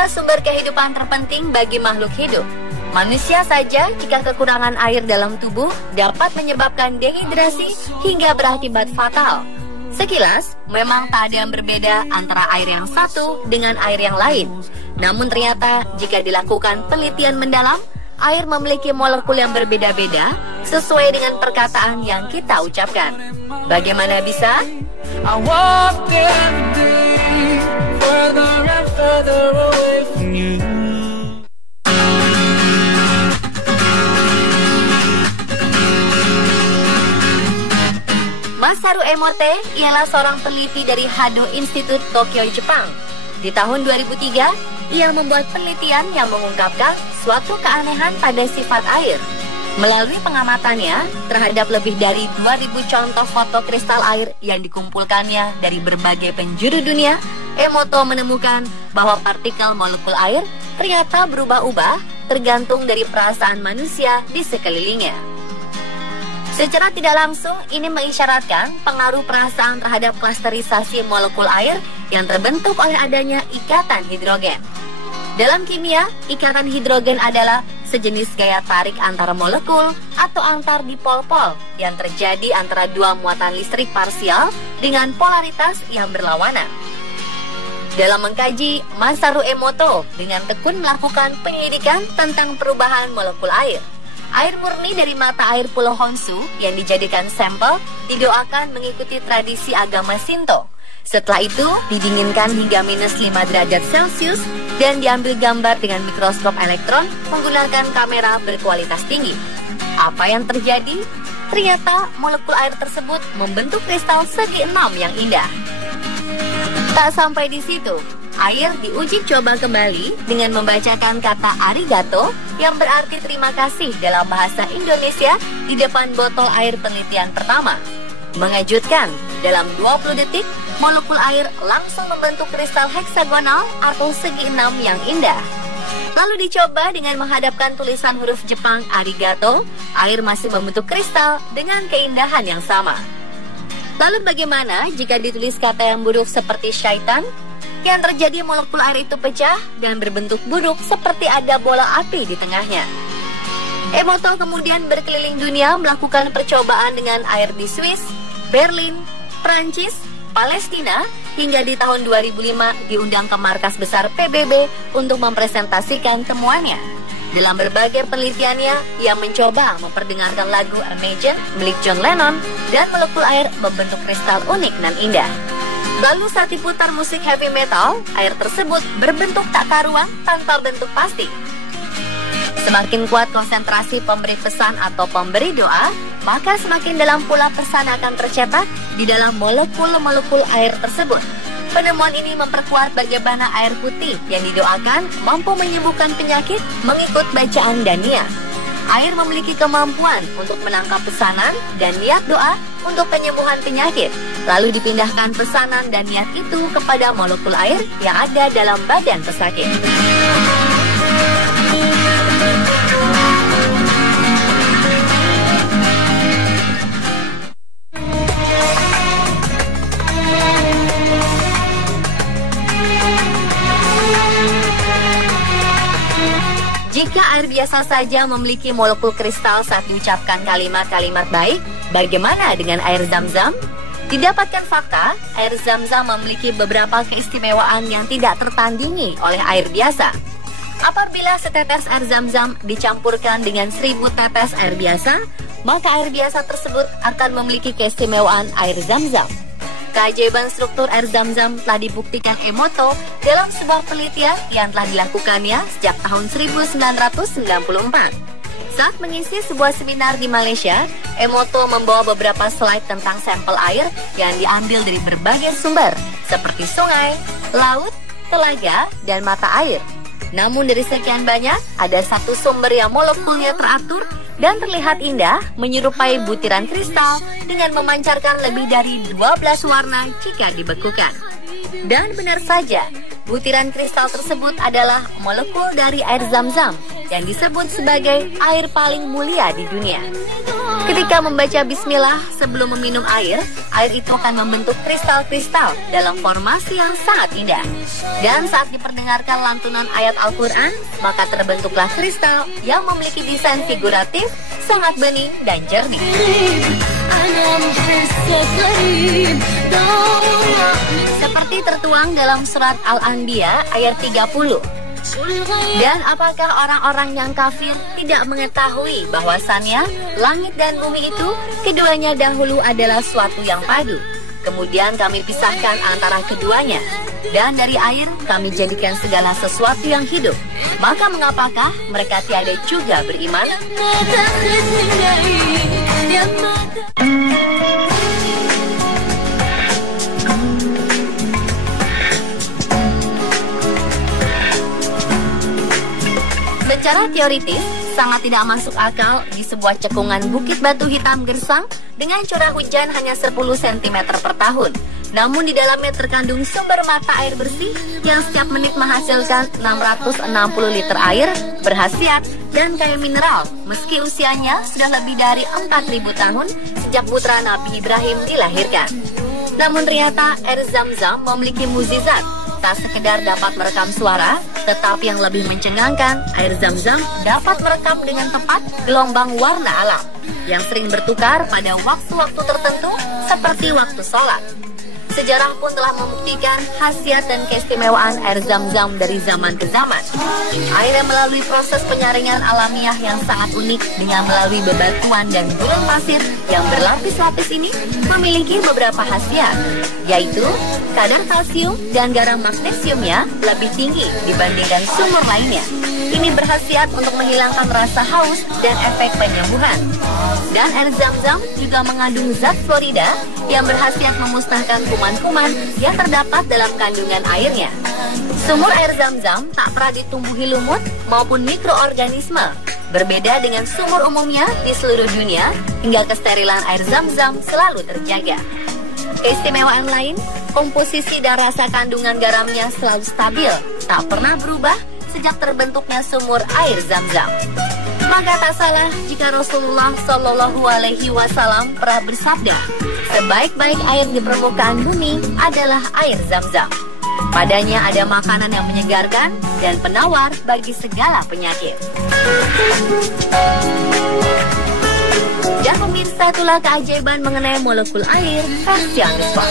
adalah sumber kehidupan terpenting bagi makhluk hidup. Manusia saja jika kekurangan air dalam tubuh dapat menyebabkan dehidrasi hingga berakibat fatal. Sekilas, memang tak ada yang berbeda antara air yang satu dengan air yang lain. Namun ternyata jika dilakukan penelitian mendalam, air memiliki molekul yang berbeda-beda sesuai dengan perkataan yang kita ucapkan. Bagaimana bisa? I walk every day further and further away from you. Masaru Emoto ialah seorang peneliti dari Hado Institute Tokyo, Jepang. Di tahun 2003, ia membuat penelitian yang mengungkapkan suatu keanehan pada sifat air. Melalui pengamatannya terhadap lebih dari 2000 contoh foto kristal air yang dikumpulkannya dari berbagai penjuru dunia, Emoto menemukan bahwa partikel molekul air ternyata berubah-ubah tergantung dari perasaan manusia di sekelilingnya. Secara tidak langsung, ini mengisyaratkan pengaruh perasaan terhadap klasterisasi molekul air yang terbentuk oleh adanya ikatan hidrogen. Dalam kimia, ikatan hidrogen adalah sejenis gaya tarik antara molekul atau antar dipol-pol yang terjadi antara dua muatan listrik parsial dengan polaritas yang berlawanan. Dalam mengkaji, Masaru Emoto dengan tekun melakukan penyelidikan tentang perubahan molekul air. Air murni dari mata air Pulau Honshu yang dijadikan sampel didoakan mengikuti tradisi agama Shinto. Setelah itu, didinginkan hingga minus 5 derajat Celcius dan diambil gambar dengan mikroskop elektron menggunakan kamera berkualitas tinggi. Apa yang terjadi? Ternyata molekul air tersebut membentuk kristal segi 6 yang indah. Tak sampai di situ, air diuji coba kembali dengan membacakan kata arigato yang berarti terima kasih dalam bahasa Indonesia di depan botol air penelitian pertama. Mengejutkan, dalam 20 detik, molekul air langsung membentuk kristal heksagonal atau segi 6 yang indah. Lalu dicoba dengan menghadapkan tulisan huruf Jepang arigato, air masih membentuk kristal dengan keindahan yang sama. Lalu bagaimana jika ditulis kata yang buruk seperti syaitan? Yang terjadi molekul air itu pecah dan berbentuk buruk seperti ada bola api di tengahnya. Emoto kemudian berkeliling dunia melakukan percobaan dengan air di Swiss, Berlin, Prancis, Palestina, hingga di tahun 2005 diundang ke markas besar PBB untuk mempresentasikan temuannya. Dalam berbagai penelitiannya, ia mencoba memperdengarkan lagu Imagine milik John Lennon dan molekul air membentuk kristal unik dan indah. Lalu saat diputar musik heavy metal, air tersebut berbentuk tak karuan tanpa bentuk pasti. Semakin kuat konsentrasi pemberi pesan atau pemberi doa, maka semakin dalam pula pesan akan tercetak di dalam molekul-molekul air tersebut. Penemuan ini memperkuat bagaimana air putih yang didoakan mampu menyembuhkan penyakit mengikut bacaan dan niat. Air memiliki kemampuan untuk menangkap pesanan dan niat doa untuk penyembuhan penyakit. Lalu dipindahkan pesanan dan niat itu kepada molekul air yang ada dalam badan pesakit. Jika air biasa saja memiliki molekul kristal saat diucapkan kalimat-kalimat baik, bagaimana dengan air Zam-Zam? Didapatkan fakta, air Zam-Zam memiliki beberapa keistimewaan yang tidak tertandingi oleh air biasa. Apabila setetes air Zam-Zam dicampurkan dengan 1000 tetes air biasa, maka air biasa tersebut akan memiliki keistimewaan air Zam-Zam. Keajaiban struktur air Zam-Zam telah dibuktikan Emoto dalam sebuah penelitian yang telah dilakukannya sejak tahun 1994. Saat mengisi sebuah seminar di Malaysia, Emoto membawa beberapa slide tentang sampel air yang diambil dari berbagai sumber, seperti sungai, laut, telaga, dan mata air. Namun dari sekian banyak, ada satu sumber yang molekulnya teratur dan terlihat indah menyerupai butiran kristal dengan memancarkan lebih dari 12 warna jika dibekukan. Dan benar saja, butiran kristal tersebut adalah molekul dari air Zam-Zam. yang disebut sebagai air paling mulia di dunia. Ketika membaca bismillah sebelum meminum air itu akan membentuk kristal-kristal dalam formasi yang sangat indah. Dan saat diperdengarkan lantunan ayat Al-Quran, maka terbentuklah kristal yang memiliki desain figuratif, sangat bening dan jernih. Seperti tertuang dalam surat Al-Anbiya ayat 30. Dan apakah orang-orang yang kafir tidak mengetahui bahwasannya langit dan bumi itu keduanya dahulu adalah suatu yang padu. Kemudian kami pisahkan antara keduanya. Dan dari air kami jadikan segala sesuatu yang hidup. Maka mengapakah mereka tiada juga beriman? Secara teoritis, sangat tidak masuk akal di sebuah cekungan bukit batu hitam gersang dengan curah hujan hanya 10 cm per tahun. Namun di dalamnya terkandung sumber mata air bersih yang setiap menit menghasilkan 660 liter air berkhasiat dan kaya mineral meski usianya sudah lebih dari 4.000 tahun sejak putra Nabi Ibrahim dilahirkan. Namun ternyata air Zam-Zam memiliki mukjizat. Tak sekedar dapat merekam suara, tetapi yang lebih mencengangkan, air Zam-Zam dapat merekam dengan tepat gelombang warna alam yang sering bertukar pada waktu-waktu tertentu seperti waktu sholat. Sejarah pun telah membuktikan khasiat dan keistimewaan air Zam-Zam dari zaman ke zaman. Air yang melalui proses penyaringan alamiah yang sangat unik dengan melalui bebatuan dan gurun pasir yang berlapis-lapis ini memiliki beberapa khasiat, yaitu kadar kalsium dan garam magnesiumnya lebih tinggi dibandingkan sumber lainnya. Ini berkhasiat untuk menghilangkan rasa haus dan efek penyembuhan. Dan air Zam-Zam juga mengandung zat fluorida yang berkhasiat memusnahkan kuman-kuman yang terdapat dalam kandungan airnya. Sumur air Zam-Zam tak pernah ditumbuhi lumut maupun mikroorganisme. Berbeda dengan sumur umumnya di seluruh dunia, hingga kesterilan air Zam-Zam selalu terjaga. Keistimewaan lain, komposisi dan rasa kandungan garamnya selalu stabil, tak pernah berubah sejak terbentuknya sumur air Zam-Zam. Maka tak salah jika Rasulullah Shallallahu Alaihi Wasallam pernah bersabda, sebaik-baik air di permukaan bumi adalah air Zam-Zam. Padanya ada makanan yang menyegarkan dan penawar bagi segala penyakit. Dan pemirsa, itulah keajaiban mengenai molekul air versi Anuspa.